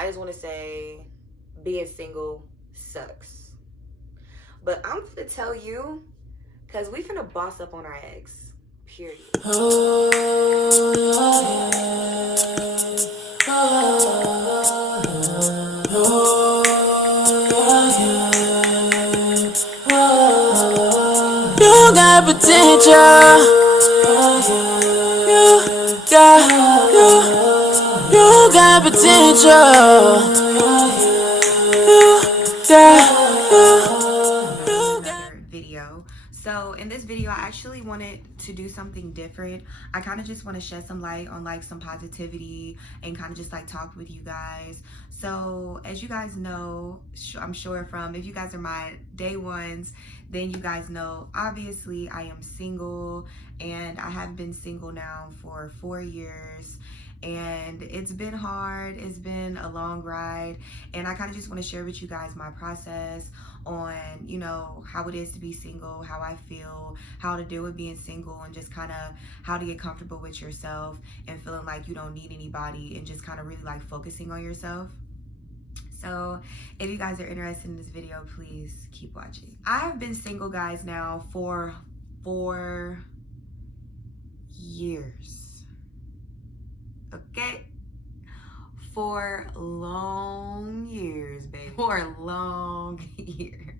I just want to say being single sucks. But I'm gonna tell you, because we finna boss up on our ex. Period. You got potential. You got potential. Video. So in this video, I actually wanted to do something different. I kind of just want to shed some light on like some positivity and kind of just like talk with you guys. So as you guys know, I'm sure from, if you guys are my day ones, then you guys know, obviously I am single, and I have been single now for 4 years. And it's been hard, it's been a long ride, and I kind of just want to share with you guys my process on, you know, how it is to be single, how I feel, how to deal with being single, and just kind of how to get comfortable with yourself and feeling like you don't need anybody, and just kind of really like focusing on yourself. So if you guys are interested in this video, please keep watching. I have been single, guys, now for 4 years. Okay, 4 long years, baby. 4 long years.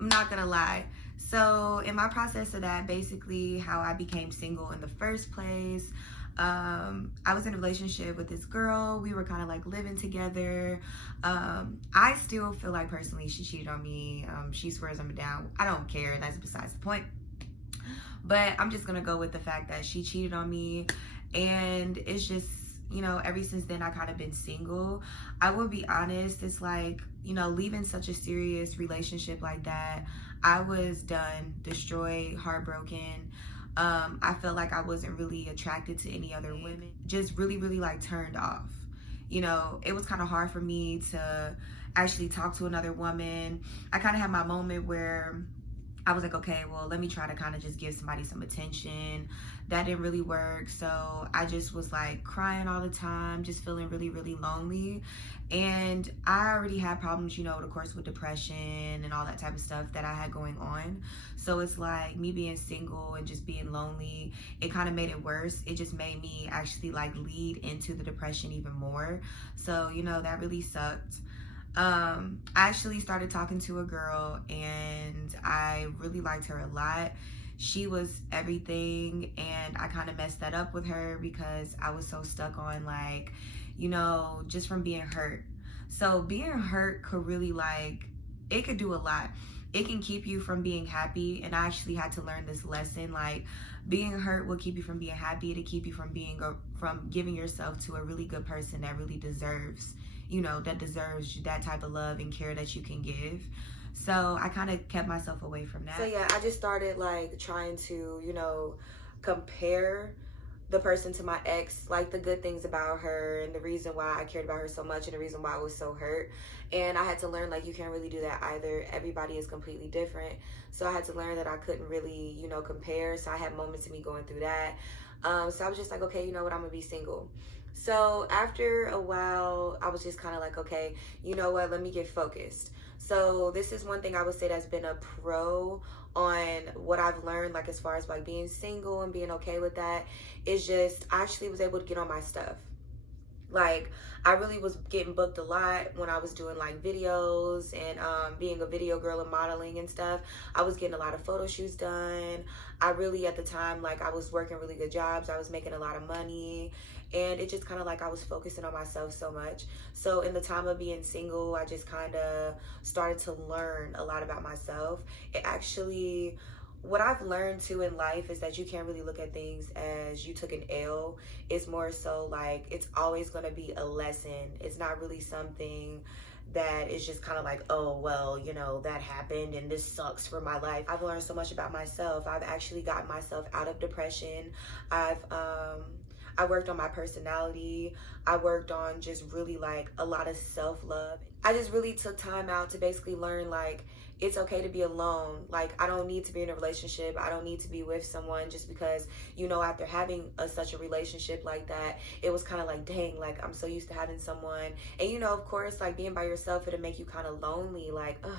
I'm not gonna lie. So in my process of that, basically how I became single in the first place, I was in a relationship with this girl. We were kind of like living together. I still feel like personally she cheated on me. She swears I'm down. I don't care. That's besides the point. But I'm just gonna go with the fact that she cheated on me. And it's just, you know, ever since then I kind of been single. I will be honest, it's like, you know, leaving such a serious relationship like that, I was done, destroyed, heartbroken. I felt like I wasn't really attracted to any other women, just really like turned off. You know, it was kind of hard for me to actually talk to another woman. I kind of had my moment where I was like, okay, well, let me try to kind of just give somebody some attention. That didn't really work. So I just was like crying all the time, just feeling really lonely. And I already had problems, you know, of course, with depression and all that type of stuff that I had going on. So it's like me being single and just being lonely, it kind of made it worse. It just made me actually like lead into the depression even more. So, you know, that really sucked. I actually started talking to a girl, and I really liked her a lot. She was everything, and I kind of messed that up with her because I was so stuck on like, you know, just from being hurt. So being hurt could really like, it could do a lot. It can keep you from being happy, and I actually had to learn this lesson. Like, being hurt will keep you from being happy, to keep you from from giving yourself to a really good person that really deserves, you know, that deserves that type of love and care that you can give. So I kind of kept myself away from that. So yeah, I just started like trying to, you know, compare the person to my ex, like the good things about her and the reason why I cared about her so much and the reason why I was so hurt. And I had to learn like you can't really do that either. Everybody is completely different. So I had to learn that I couldn't really, you know, compare. So I had moments of me going through that. So I was just like, okay, you know what, I'm gonna be single. So after a while, I was just kind of like, okay, you know what, let me get focused. So this is one thing I would say that's been a pro on what I've learned, like as far as like being single and being okay with that, is just I actually was able to get on my stuff. Like, I really was getting booked a lot when I was doing like videos and being a video girl and modeling and stuff. I was getting a lot of photo shoots done. I really, at the time, like I was working really good jobs. I was making a lot of money. And it just kind of like I was focusing on myself so much. So in the time of being single, I just kind of started to learn a lot about myself. It actually, what I've learned too in life is that you can't really look at things as you took an L. It's more so like it's always going to be a lesson. It's not really something that is just kind of like, oh, well, you know, that happened and this sucks for my life. I've learned so much about myself. I've actually gotten myself out of depression. I worked on my personality. I worked on just really like a lot of self-love. I just really took time out to basically learn like, it's okay to be alone. Like, I don't need to be in a relationship. I don't need to be with someone just because, after having such a relationship like that, it was kind of like, dang, like, I'm so used to having someone. And, of course, like, being by yourself, it'll make you kind of lonely. Like, ugh,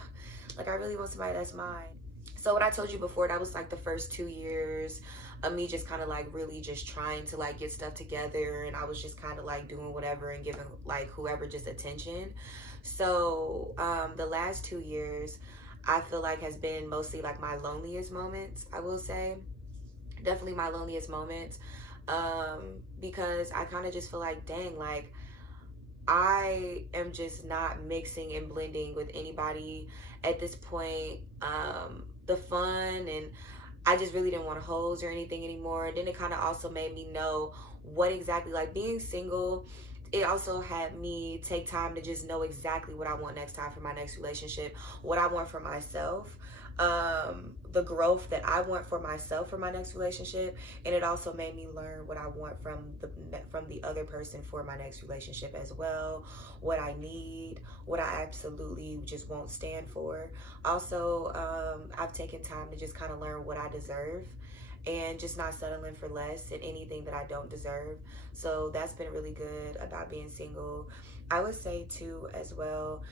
like, I really want somebody that's mine. So what I told you before, that was like the first 2 years of me just kind of like really just trying to like get stuff together. And I was just kind of like doing whatever and giving like whoever just attention. So the last 2 years, I feel like has been mostly like my loneliest moments, I will say. Definitely my loneliest moments. Because I kind of just feel like, dang, like I am just not mixing and blending with anybody at this point. The fun, and I just really didn't want hoes or anything anymore. And then it kind of also made me know what exactly, like being single, it also had me take time to just know exactly what I want next time for my next relationship, what I want for myself, the growth that I want for myself for my next relationship. And it also made me learn what I want from the other person for my next relationship as well, what I need, what I absolutely just won't stand for. Also, I've taken time to just kind of learn what I deserve and just not settling for less in anything that I don't deserve. So that's been really good about being single. I would say too as well,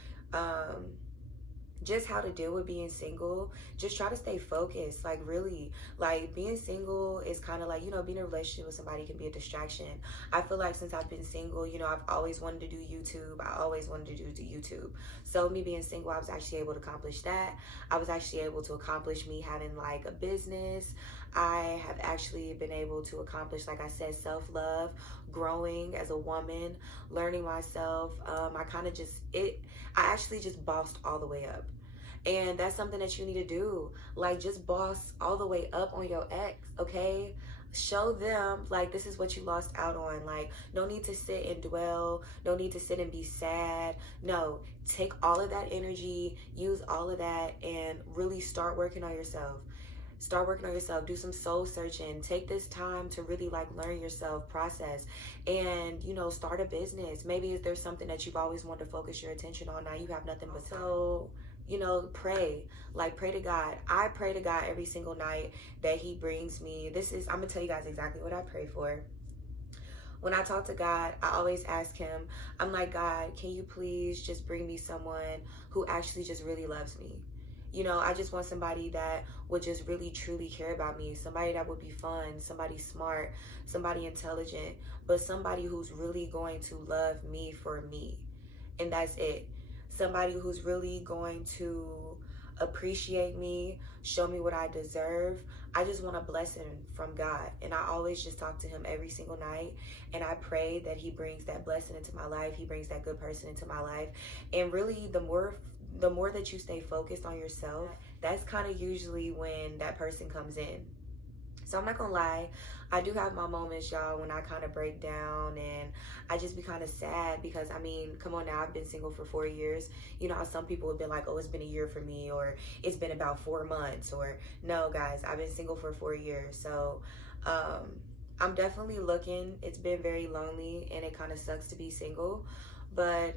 just how to deal with being single. Just try to stay focused. Like, really, like being single is kind of like, being in a relationship with somebody can be a distraction. I feel like since I've been single, I've always wanted to do YouTube. I always wanted to do YouTube. So me being single, I was actually able to accomplish that. I was actually able to accomplish me having like a business. I have actually been able to accomplish, like I said, self-love, growing as a woman, learning myself. I actually just bossed all the way up. And that's something that you need to do. Like, just boss all the way up on your ex, okay? Show them, like, this is what you lost out on. Like, no need to sit and dwell. No need to sit and be sad. No, take all of that energy, use all of that, and really start working on yourself. Start working on yourself. Do some soul searching. Take this time to really like learn yourself, process, and start a business. Maybe there's something that you've always wanted to focus your attention on. Now you have nothing but so pray. Like, pray to God. I pray to God every single night that He brings me. I'm gonna tell you guys exactly what I pray for. When I talk to God, I always ask Him, I'm like, God, can you please just bring me someone who actually just really loves me? I just want somebody that would just really truly care about me, somebody that would be fun, somebody smart, somebody intelligent, but somebody who's really going to love me for me. And that's it. Somebody who's really going to appreciate me, show me what I deserve. I just want a blessing from God. And I always just talk to Him every single night. And I pray that He brings that blessing into my life. He brings that good person into my life. And really, the more that you stay focused on yourself, that's kind of usually when that person comes in. So I'm not gonna lie, I do have my moments, y'all, when I kind of break down and I just be kind of sad because, come on now, I've been single for 4 years. You know how some people have been like, oh, it's been a year for me, or it's been about 4 months, or no, guys, I've been single for 4 years. So I'm definitely looking. It's been very lonely and it kind of sucks to be single. But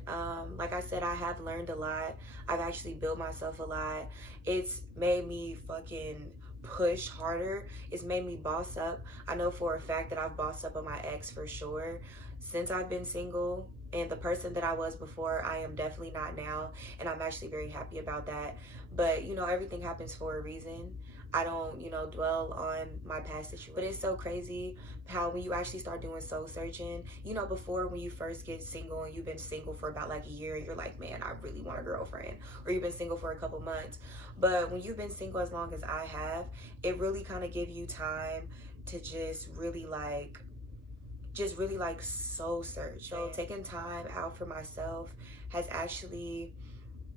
like I said, I have learned a lot. I've actually built myself a lot. It's made me fucking push harder. It's made me boss up. I know for a fact that I've bossed up on my ex for sure since I've been single. And the person that I was before, I am definitely not now. And I'm actually very happy about that. But, everything happens for a reason. I don't, dwell on my past situation. But it's so crazy how when you actually start doing soul searching, before when you first get single and you've been single for about like a year, you're like, man, I really want a girlfriend. Or you've been single for a couple months. But when you've been single as long as I have, it really kind of give you time to just really like soul search. So taking time out for myself has actually,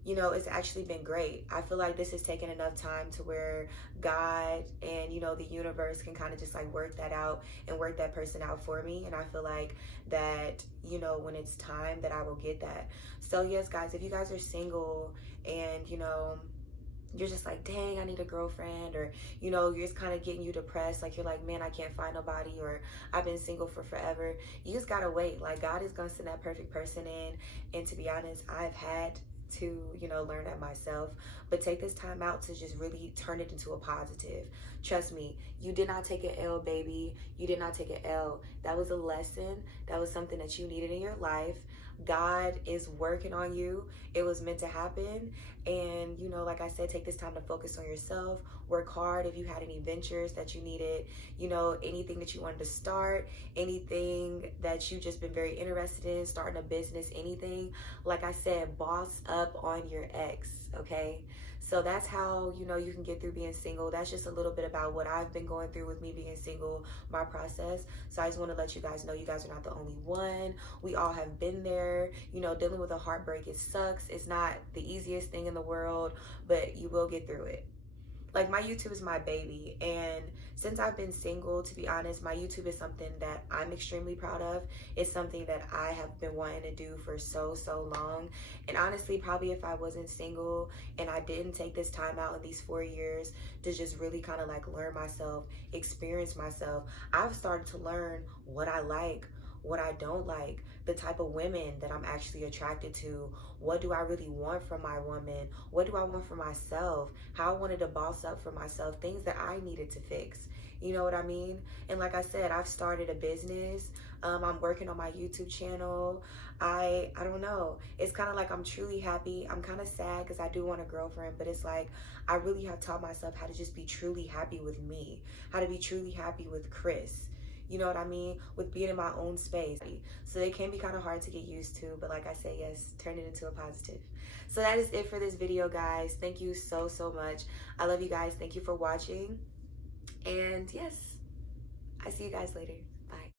it's actually been great. I feel like this has taken enough time to where God and, the universe can kind of just like work that out and work that person out for me. And I feel like that, when it's time that I will get that. So yes, guys, if you guys are single and, you're just like, dang, I need a girlfriend, or, you're just kind of getting you depressed. Like, you're like, man, I can't find nobody, or I've been single for forever. You just got to wait. Like, God is going to send that perfect person in. And to be honest, I've had to, you know, learn that myself. But take this time out to just really turn it into a positive. Trust me, you did not take an L, baby. You did not take an L. That was a lesson. That was something that you needed in your life. God is working on you. It was meant to happen. And, you know, like I said, take this time to focus on yourself. Work hard if you had any ventures that you needed, you know, anything that you wanted to start, anything that you've just been very interested in, starting a business, anything. Like I said, boss up on your ex, okay? So that's how, you know, you can get through being single. That's just a little bit about what I've been going through with me being single, my process. So I just want to let you guys know you guys are not the only one. We all have been there. You know, dealing with a heartbreak, it sucks. It's not the easiest thing in the world, but you will get through it. Like, my YouTube is my baby, and since I've been single, to be honest, my YouTube is something that I'm extremely proud of. It's something that I have been wanting to do for so long. And honestly, probably if I wasn't single and I didn't take this time out in these 4 years to just really kind of like learn myself, experience myself, I've started to learn what I like, what I don't like, the type of women that I'm actually attracted to. What do I really want from my woman? What do I want for myself? How I wanted to boss up for myself, things that I needed to fix. You know what I mean? And like I said, I've started a business. I'm working on my YouTube channel. I don't know. It's kind of like I'm truly happy. I'm kind of sad because I do want a girlfriend, but it's like I really have taught myself how to just be truly happy with me, how to be truly happy with Chris. You know what I mean? With being in my own space. So they can be kind of hard to get used to, but like I say, yes, turn it into a positive. So that is it for this video, guys. Thank you so much. I love you guys. Thank you for watching. And yes, I see you guys later.